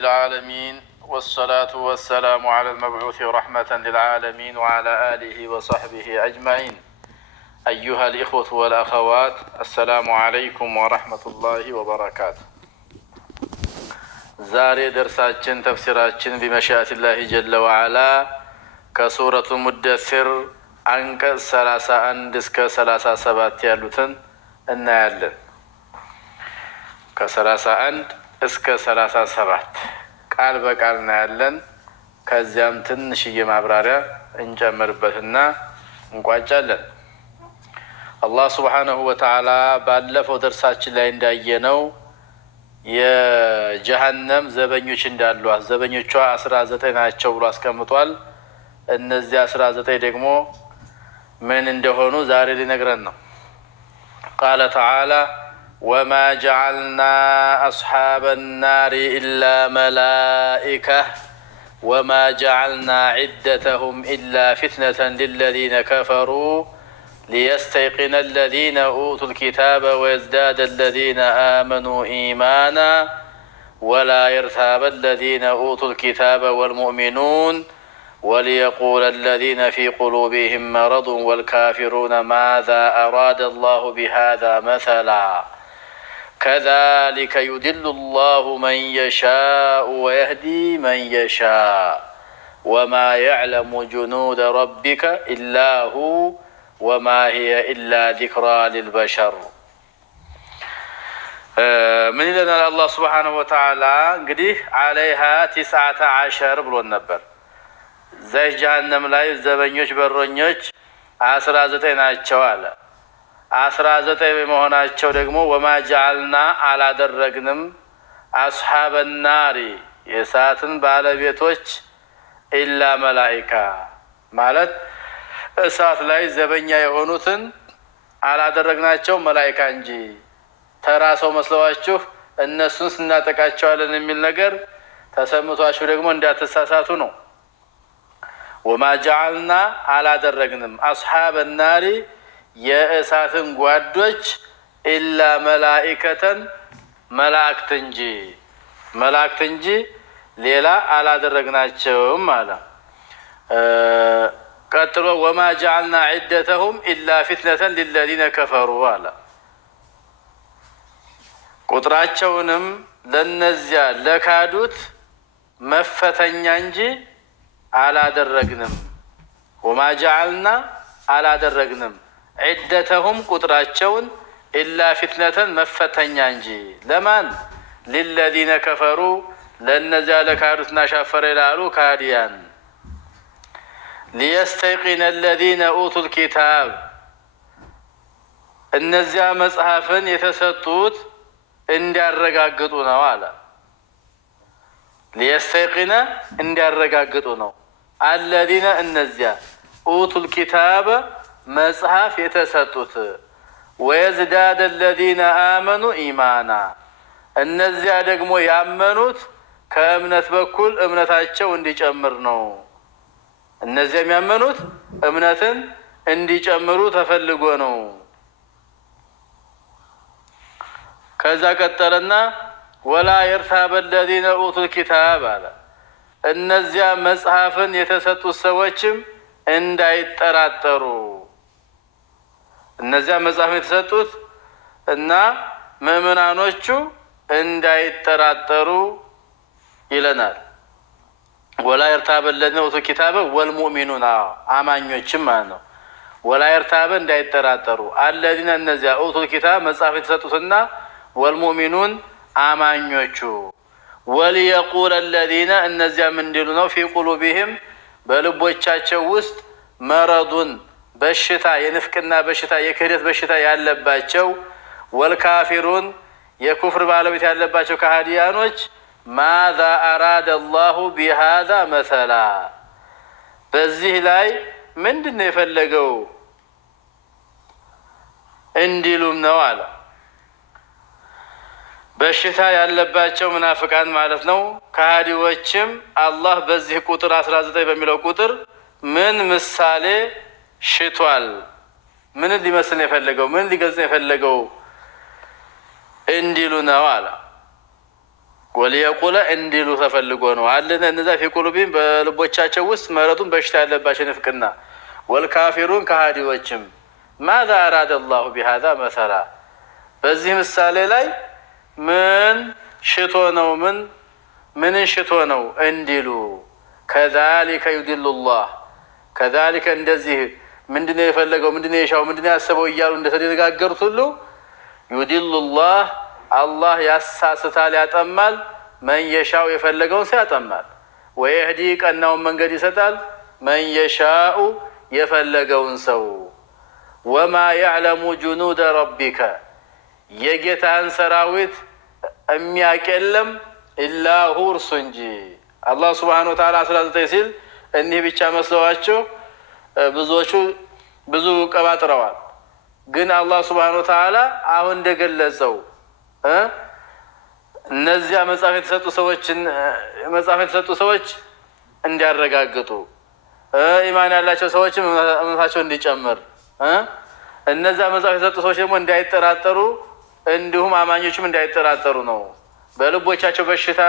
العالمين والصلاة والسلام على المبعوث رحمة للعالمين وعلى آله وصحبه أجمعين. أيها الإخوة والأخوات، السلام عليكم ورحمة الله وبركاته. زاري درساتችን تفسيراتችን بمشيئة الله جل وعلا كسورة المدثر አንቀጽ 31 እስከ 37 ያሉትን እናያለን። ከ31 እስከ 37 ቃል በቃል እናያለን። ከዚያም ትንሽዬ ማብራሪያ እንጨምርበትና እንቋጫለን። አላህ ሱብሓነሁ ወተዓላ ባለፈው ደርሳችን ላይ እንዳየነው የጀሃነም ዘበኞች እንዳሉ ዘበኞቿ 19 ናቸው ብሎ አስቀምጧል። እነዚህ 19 ደግሞ ምን እንደሆኑ ዛሬ ሊነግረን ነው። ቃለ ተዓላ وما جعلنا أصحاب النار إلا ملائكة وما جعلنا عدتهم إلا فتنة للذين كفروا ليستيقن الذين أوتوا الكتاب ويزداد الذين آمنوا إيمانا ولا يرتاب الذين أوتوا الكتاب والمؤمنون وليقول الذين في قلوبهم مرض والكافرون ماذا أراد الله بهذا مثلا كذلك يدل الله من يشاء ويهدي من يشاء وما يعلم جنود ربك إلا هو وما هي إلا ذكرى للبشر. من لنا الله سبحانه وتعالى قديه عليها 19 ብሎ ነበር። ዘይ ጀሃነም ላይ ዘበኞች በረኞች 19 ናቸው አለ። 19 በመሆናቸው ደግሞ ወማ ጀዐልና አላደረግንም አስሐበ ናሪ የእሳትን ባለቤቶች ኢላ መላኢካ ማለት እሳት ላይ ዘበኛ የሆኑትን አላደረግናቸው መላኢካ እንጂ ተራ ሰው መስለዋችሁ እነሱን ስናጠቃቸዋለን የሚል ነገር ተሰምቷችሁ ደግሞ እንዳትሳሳቱ ነው። ወማ ጀዐልና አላደረግንም አስሐበ ናሪ የእሳትን ጓዶች ኢላ መላኢከተን መላእክት እንጂ ሌላ አላደረግናቸውም አለ። ቀጥሎ ወማ ጀዐልና ዒደተሁም ኢላ ፊትነተን ሊለዚነ ከፈሩ አለ። ቁጥራቸውንም ለነዚያ ለካዱት መፈተኛ እንጂ አላደረግንም። ወማ ጀዐልና አላደረግንም ዒደተሁም ቁጥራቸውን ኢላ ፊትነተን መፈተኛ እንጂ ለማን ሊለዚነ ከፈሩ ለነዚያ ለካዱትና ሻፈረ ይላሉ ካዲያን። ሊየስተይቂነ አለዚነ ኡቱል ኪታብ እነዚያ መጽሐፍን የተሰጡት እንዲያረጋግጡ ነው አለ። ሊየስተይቂነ እንዲያረጋግጡ ነው። አለዚነ እነዚያ ኡቱል ኪታብ መጽሐፍ የተሰጡት ወየዝዳደ አለዚነ አመኑ ኢማና እነዚያ ደግሞ ያመኑት ከእምነት በኩል እምነታቸው እንዲጨምር ነው። እነዚያም ያመኑት እምነትን እንዲጨምሩ ተፈልጎ ነው። ከዛ ቀጠለና ወላ የርታበ አለዚነ ኡቱል ኪታብ አለ። እነዚያ መጽሐፍን የተሰጡት ሰዎችም እንዳይጠራጠሩ እነዚያ መጽሐፍ የተሰጡት እና ምእመናኖቹ እንዳይጠራጠሩ ይለናል። ወላ የርታበ አለዚነ ኡቱል ኪታበ ወልሙእሚኑን አማኞችም ማለት ነው። ወላ የርታበ እንዳይጠራጠሩ አለዚነ እነዚያ ኡቱል ኪታብ መጽሐፍ የተሰጡትና ወልሙእሚኑን አማኞቹ ወሊየቁል አለዚነ እነዚያም እንዲሉ ነው ፊ ቁሉቢሂም በልቦቻቸው ውስጥ መረዱን በሽታ የንፍቅና በሽታ የክህደት በሽታ ያለባቸው ወልካፊሩን የኩፍር ባለቤት ያለባቸው ከሃዲያኖች ማዛ አራደ አላሁ ቢሃዛ መሰላ በዚህ ላይ ምንድን ነው የፈለገው እንዲሉም ነው አለ። በሽታ ያለባቸው ምናፍቃን ማለት ነው። ከሃዲዎችም አላህ በዚህ ቁጥር 19 በሚለው ቁጥር ምን ምሳሌ ሽቷል? ምን ሊመስል ነው የፈለገው? ምን ሊገልጽ ነው የፈለገው እንዲሉ ነው አለ። ወሊየቁለ እንዲሉ ተፈልጎ ነው አለነ እነዛ ፊ ቁሉቢሂም በልቦቻቸው ውስጥ መረጡን በሽታ ያለባቸው ንፍቅና ወልካፊሩን ከሃዲዎችም ማዛ አራደ አላሁ ቢሃዛ መሰላ በዚህ ምሳሌ ላይ ምን ሽቶ ነው ምንን ሽቶ ነው እንዲሉ ከዛሊከ ዩድሉላህ ከዛሊከ እንደዚህ ምንድነው የፈለገው ምንድነው የሻው ምንድነው ያሰበው እያሉ እንደተደጋገሩት ሁሉ ዩድሉላህ አላህ ያሳስታል ያጠማል መን የሻው የፈለገውን ሰው ያጠማል ወየህዲ ቀናውን መንገድ ይሰጣል መን የሻኡ የፈለገውን ሰው ወማ ያዕለሙ ጁኑደ ረቢከ የጌታን ሰራዊት የሚያውቅ የለም ኢላ ሁ እርሱ እንጂ አላህ ሱብሓነሁ ወተዓላ 19 ሲል እኒህ ብቻ መስለዋቸው ብዙዎቹ ብዙ ቀባጥረዋል ግን አላህ ሱብሓነሁ ወተዓላ አሁን እንደገለጸው እነዚያ መጽሐፍ የተሰጡ ሰዎች እንዲያረጋግጡ ኢማን ያላቸው ሰዎችም እምነታቸው እንዲጨምር እነዚያ መጽሐፍ የተሰጡ ሰዎች ደግሞ እንዳይጠራጠሩ እንዲሁም አማኞችም እንዳይጠራጠሩ ነው በልቦቻቸው በሽታ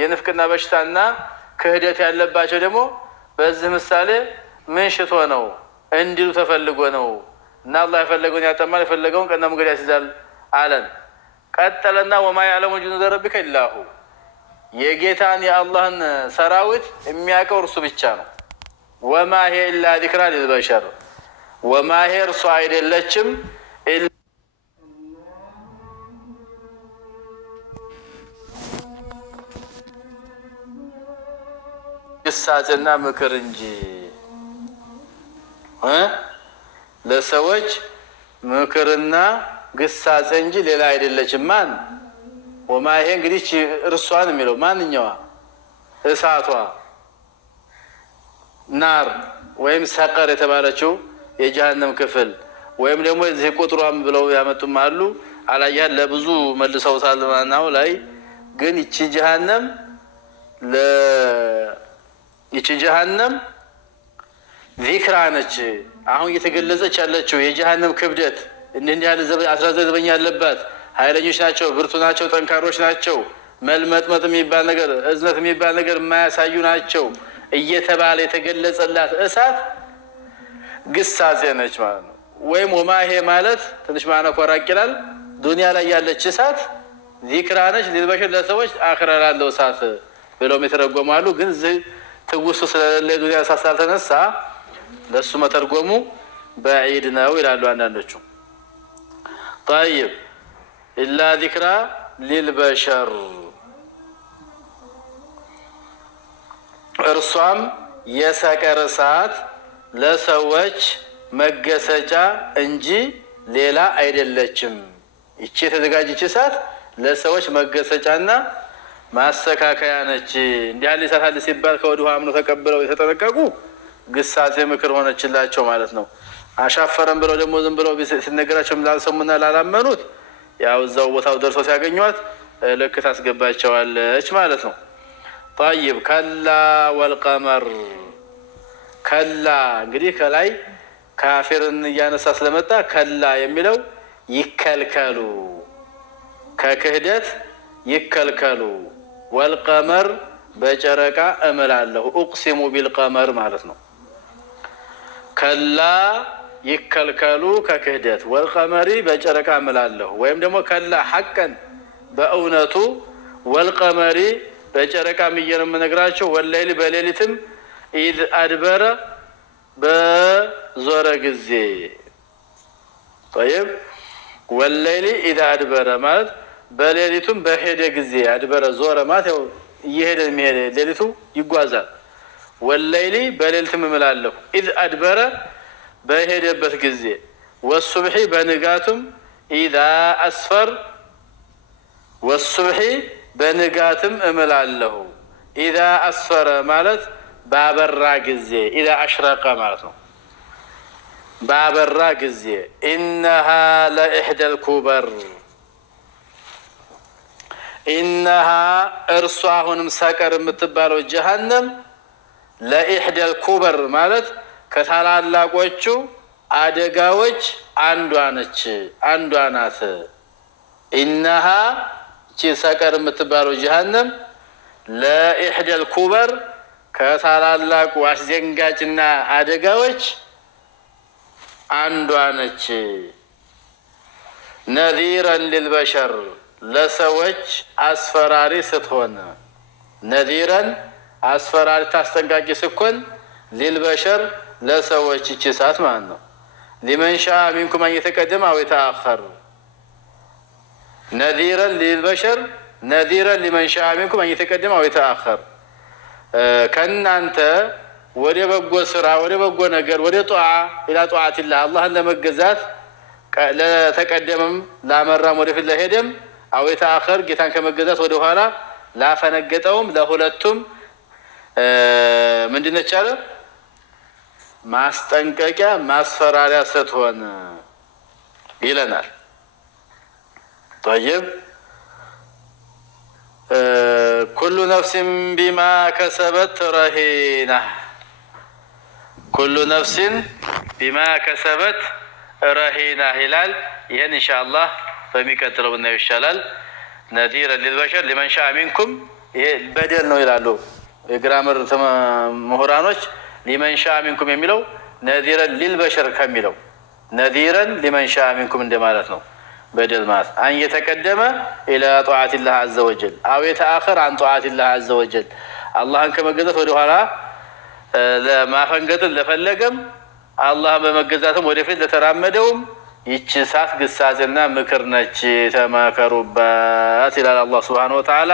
የንፍቅና በሽታና ክህደት ያለባቸው ደግሞ በዚህ ምሳሌ ምን ሽቶ ነው እንዲሉ ተፈልጎ ነው እና አላህ የፈለገውን ያጠማል የፈለገውን ቀና መንገድ ያስይዛል አለን ቀጠለና ወማ ያዕለሙ ጁኑደ ረቢከ ኢላ ሁ የጌታን የአላህን ሰራዊት የሚያውቀው እርሱ ብቻ ነው ወማ ሂየ ኢላ ዚክራ ሊልበሸር ወማ ሂየ እርሱ አይደለችም ግሳጽና ምክር እንጂ ለሰዎች ምክርና ግሳጽ እንጂ ሌላ አይደለችም ማን ወማ ይሄ እንግዲህ እርሷን የሚለው ማንኛዋ እሳቷ ናር ወይም ሰቀር የተባለችው የጀሃነም ክፍል ወይም ደግሞ እዚህ ቁጥሯም ብለው ያመጡም አሉ አላያህ ለብዙ መልሰውታል ማናው ላይ ግን ይቺ ጀሃነም ዚክራ ነች አሁን እየተገለጸች ያለችው የጀሃነም ክብደት እንዲህ ያለ 19 ዘበኛ ያለባት ኃይለኞች ናቸው ብርቱ ናቸው ጠንካሮች ናቸው መልመጥመጥ የሚባል ነገር እዝነት የሚባል ነገር የማያሳዩ ናቸው እየተባለ የተገለጸላት እሳት ግሳጼ ነች ማለት ነው ወይም ወማሄ ማለት ትንሽ ማና ቆራቅ ይላል ዱንያ ላይ ያለች እሳት ዚክራ ነች ለበሸር ለሰዎች አኺራ ላለው እሳት ብለው የተረጎማሉ ግን ትውስቱ ስለሌለ ዱንያ እሳት ሳልተነሳ ለሱ መተርጎሙ بعيد ነው ይላሉ አንዳንዶቹ طيب إلا ذكرى للبشر እርሷም የሰቀር እሳት ለሰዎች መገሰጫ እንጂ ሌላ አይደለችም ይቺ የተዘጋጀች እሳት ለሰዎች መገሰጫና ማስተካከያ ነች እንዲህ ያለ እሳት አለ ሲባል ከወዲሁ አምነው ተቀብለው የተጠነቀቁ ግሳጼ ምክር ሆነችላቸው ማለት ነው አሻፈረን ብለው ደግሞ ዝም ብለው ሲነገራቸው ላልሰሙና ላላመኑት ያው እዛው ቦታው ደርሰው ሲያገኙት ልክ ታስገባቸዋለች ማለት ነው طيب كلا والقمر كلا እንግዲህ ከላይ ካፊርን ያነሳ ስለመጣ ከላ የሚለው ይከልከሉ ከክህደት ይከልከሉ والقمر በጨረቃ እምላለሁ اقسم بالقمر ማለት ነው ከላ ይከልከሉ ከክህደት والقمر በጨረቃ እምላለሁ ወይም ደግሞ ከላ ሐቀን በእውነቱ والقمر በጨረቃ ምየነም ነግራቸው ወለይል በሌሊትም ኢዝ አድበረ በዞረ ጊዜ طيب ወለይል ኢዝ አድበረ ማለት በሌሊቱም በሄደ ጊዜ አድበረ ዞረ ማለት ያው ይሄደ የሚሄደ ሌሊቱ ይጓዛል ወለይል በሌሊትም እምላለሁ ኢዝ አድበረ በሄደበት ጊዜ ወሱብሂ በንጋቱም ኢዛ አስፈር ወሱብሂ በንጋትም እምላለሁ ኢዛ አስፈረ ማለት ባበራ ጊዜ ኢዛ አሽረቀ ማለት ነው ባበራ ጊዜ ኢነሃ ለኢሕደ الكبر ኢነሃ እርሷ አሁንም ሰቀር የምትባለው ጀሃነም ለኢሕደ الكبر ማለት ከታላላቆቹ አደጋዎች አንዷ ነች አንዷ ናት ኢነሃ ሰቀር የምትባለው ጀሃነም ለኢሕደል ኩበር ከታላላቁ አስደንጋጭና አደጋዎች አንዷ ነች። ነዚረን ሊልበሸር ለሰዎች አስፈራሪ ስትሆን፣ ነዚረን አስፈራሪ ታስጠንቃቂ ስትሆን፣ ሊልበሸር ለሰዎች ይህች እሳት ማለት ነው። ሊመን ሻአ ሚንኩም አን የተቀደመ አው የተአኸር ነዚረን ሊልበሸር ነዚረን ሊመን ሻአ ሚንኩም አን የተቀደመ አው የተአኸር ከእናንተ ወደ በጎ ስራ ወደ በጎ ነገር ወደ ጧዓ ኢላ ጧዓቲላህ አላህን ለመገዛት ለተቀደመም ላመራም ወደፊት ለሄደም አው የተአኸር ጌታን ከመገዛት ወደ ኋላ ላፈነገጠውም ለሁለቱም ምንድን ነች አለ ማስጠንቀቂያ ማስፈራሪያ ስትሆን ይለናል። طيب ኩሉ ነፍሲን ቢማ ከሰበት ረሂና ኩሉ ነፍሲን ቢማ ከሰበት ረሂና ይላል። ይህን ኢንሻአላህ በሚቀጥለው ብናየው ይሻላል። ነዚረን ሊልበሸር ሊመን ሻአ ሚንኩም ይሄ በደል ነው ይላሉ የግራመር ምሁራኖች። ሊመን ሻአ ሚንኩም የሚለው ነዚረን ሊልበሸር ከሚለው ነዚረን ሊመን ሻአ ሚንኩም እንደማለት ነው። በደል ማለት አን የተቀደመ ኢላ ጧዓቲላህ ዐዘ ወጀል አው የተአኸር አን ጧዓቲላህ ዐዘ ወጀል አላህን ከመገዛት ወደ ኋላ ለማፈንገጥን ለፈለገም አላህን በመገዛትም ወደፊት ለተራመደውም ይህች እሳት ግሳጼና ምክር ነች፣ ተመከሩበት ይላል አላህ ሱብሓነሁ ወተዓላ።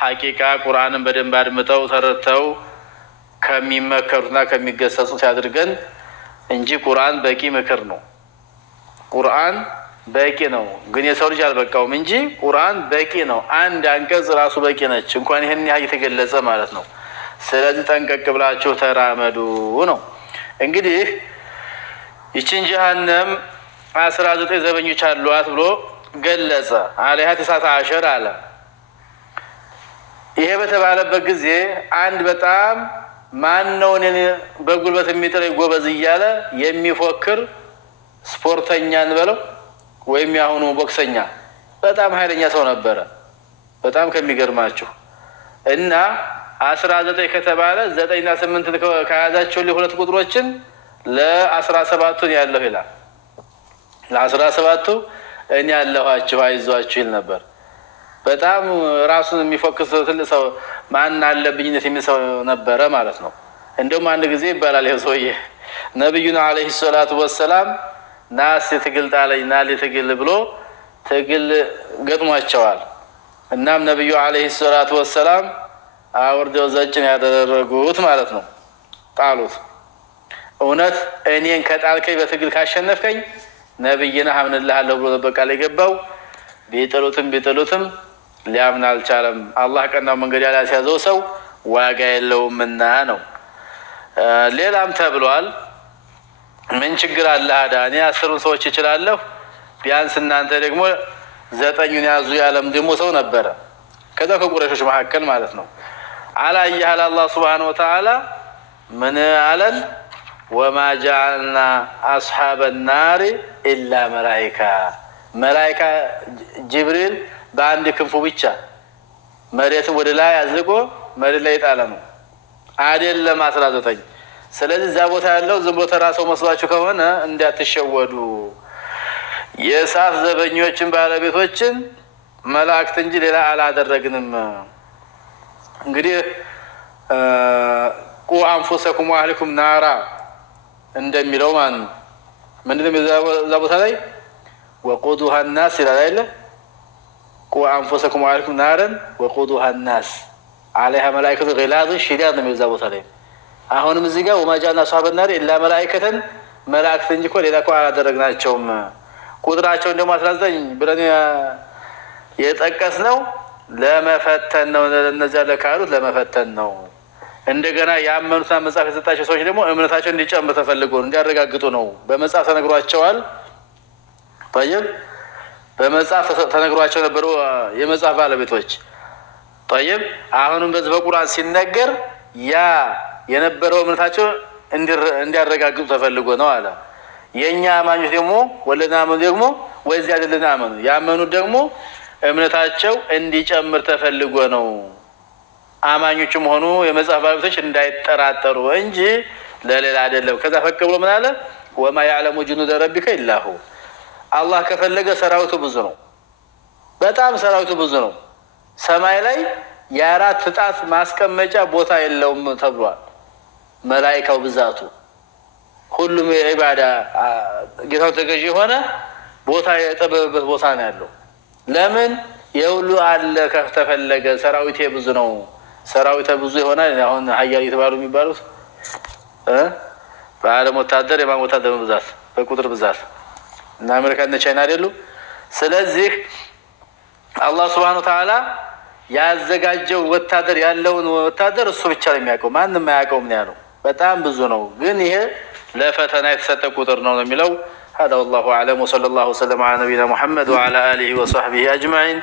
ሐቂቃ ቁርአንን በደንብ አድምጠው ተረድተው ከሚመከሩትና ከሚገሰጹት ያድርገን እንጂ ቁርአን በቂ ምክር ነው። ቁርአን በቂ ነው፣ ግን የሰው ልጅ አልበቃውም እንጂ ቁርአን በቂ ነው። አንድ አንቀጽ ራሱ በቂ ነች፣ እንኳን ይህን ያህል የተገለጸ ማለት ነው። ስለዚህ ጠንቀቅ ብላችሁ ተራመዱ ነው። እንግዲህ ይችን ጀሃነም 19 ዘበኞች አሏት ብሎ ገለጸ። አለይሃ 19 አለ። ይሄ በተባለበት ጊዜ አንድ በጣም ማን ነው እኔን በጉልበት የሚጥለኝ ጎበዝ እያለ የሚፎክር ስፖርተኛ እንበለው ወይም ያሁኑ ቦክሰኛ በጣም ኃይለኛ ሰው ነበረ። በጣም ከሚገርማችሁ እና 19 ከተባለ 9 እና 8 ከያዛቸው ሁለት ቁጥሮችን ለ17ቱን ያለው ይላል። ለ17ቱ እኔ ያለኋችሁ አይዟችሁ ይል ነበር። በጣም ራሱን የሚፎክስ ትልቅ ሰው ማን አለብኝነት የሚል ሰው ነበረ ማለት ነው። እንደውም አንድ ጊዜ ይባላል ይሄ ሰውዬ ነብዩና አለይሂ ሰላቱ ወሰላም ናስ ትግል ጣለኝ ናል ትግል ብሎ ትግል ገጥሟቸዋል። እናም ነብዩ አለይሂ ሰላቱ ወሰላም አውርደው ዘጭን ያደረጉት ማለት ነው፣ ጣሉት። እውነት እኔን ከጣልከኝ በትግል ካሸነፍከኝ ነብይና አምንልሃለሁ ብሎ በቃል የገባው ቢጥሉትም ሊያምን አልቻለም። አላህ ቀናው መንገድ ያላስያዘው ሰው ዋጋ የለውምና ነው። ሌላም ተብሏል። ምን ችግር አለ አዳ እኔ 10 ሰዎች እችላለሁ ቢያንስ እናንተ ደግሞ 9ን ያዙ ያለም ደግሞ ሰው ነበረ ከዛ ከቁረሾች መካከል ማለት ነው። አላየህ አላህ ሱብሓነሁ ወተዓላ ምን አለን? ወማ ጀዐልና አስሐበ ናሪ ኢላ መላኢካ መላኢካ ጅብሪል በአንድ ክንፉ ብቻ መሬትን ወደ ላይ አዝቆ መሬት ላይ ጣለ ነው አይደለም 19። ስለዚህ እዛ ቦታ ያለው ዝም ብሎ ተራ ሰው መስሏችሁ ከሆነ እንዳትሸወዱ። የእሳት ዘበኞችን ባለቤቶችን መላእክት እንጂ ሌላ አላደረግንም። እንግዲህ ቁ አንፉሰኩም ወአህሊኩም ናራ እንደሚለው ማን ምንድነው እዛ ቦታ ላይ ወቁዱሃ الناس ይላል አይደል? ቁ አንፉሰኩም ወአህሊኩም ናረን ወቁዱሃ الناس عليها ملائكة غلاظ شداد ነው እዛ ቦታ ላይ። አሁንም እዚህ ጋር ወማ ጀዐልና አስሐበ ናሪ ኢላ መላኢከተን መላእክት እንጂ እኮ ሌላ እኮ አላደረግናቸውም። ቁጥራቸውን ደግሞ 19 ብለን የጠቀስነው ለመፈተን ነው። እነዚያ ለካሉት ለመፈተን ነው። እንደገና ያመኑትና መጽሐፍ የሰጣቸው ሰዎች ደግሞ እምነታቸው እንዲጨምር ተፈልጎ እንዲያረጋግጡ ነው። በመጽሐፍ ተነግሯቸዋል። طيب በመጽሐፍ ተነግሯቸው ነበሩ የመጽሐፍ ባለቤቶች። طيب አሁንም በዚህ በቁርአን ሲነገር ያ የነበረው እምነታቸው እንዲያረጋግጡ ተፈልጎ ነው አለ። የኛ አማኞች ደግሞ ወለና አመኑ ደግሞ ወዚያ አይደለም አመኑ ያመኑ ደግሞ እምነታቸው እንዲጨምር ተፈልጎ ነው። አማኞችም ሆኑ የመጽሐፍ ባለቤቶች እንዳይጠራጠሩ እንጂ ለሌላ አይደለም። ከዛ ፈቅ ብሎ ምን አለ? ወማ ያዕለሙ ጁኑደ ረቢከ ኢላሁ። አላህ ከፈለገ ሰራዊቱ ብዙ ነው፣ በጣም ሰራዊቱ ብዙ ነው። ሰማይ ላይ የአራት ጣት ማስቀመጫ ቦታ የለውም ተብሏል። መላኢካው ብዛቱ ሁሉም የዒባዳ ጌታው ተገዢ የሆነ ቦታ የጠበበበት ቦታ ነው ያለው። ለምን የሁሉ አለ ከተፈለገ ሰራዊቴ ብዙ ነው። ሰራዊተ ብዙ ይሆናል። አሁን ሀያል የተባሉ የሚባሉት በዓለም ወታደር የማን ወታደር ብዛት በቁጥር ብዛት እና አሜሪካ እና ቻይና አይደሉ? ስለዚህ አላህ ሱብሓነሁ ወተዓላ ያዘጋጀው ወታደር ያለውን ወታደር እሱ ብቻ ነው የሚያውቀው፣ ማንም አያውቀውም ነው ያለው። በጣም ብዙ ነው፣ ግን ይሄ ለፈተና የተሰጠ ቁጥር ነው የሚለው። هذا والله أعلم وصلى الله وسلم على نبينا محمد وعلى آله وصحبه أجمعين.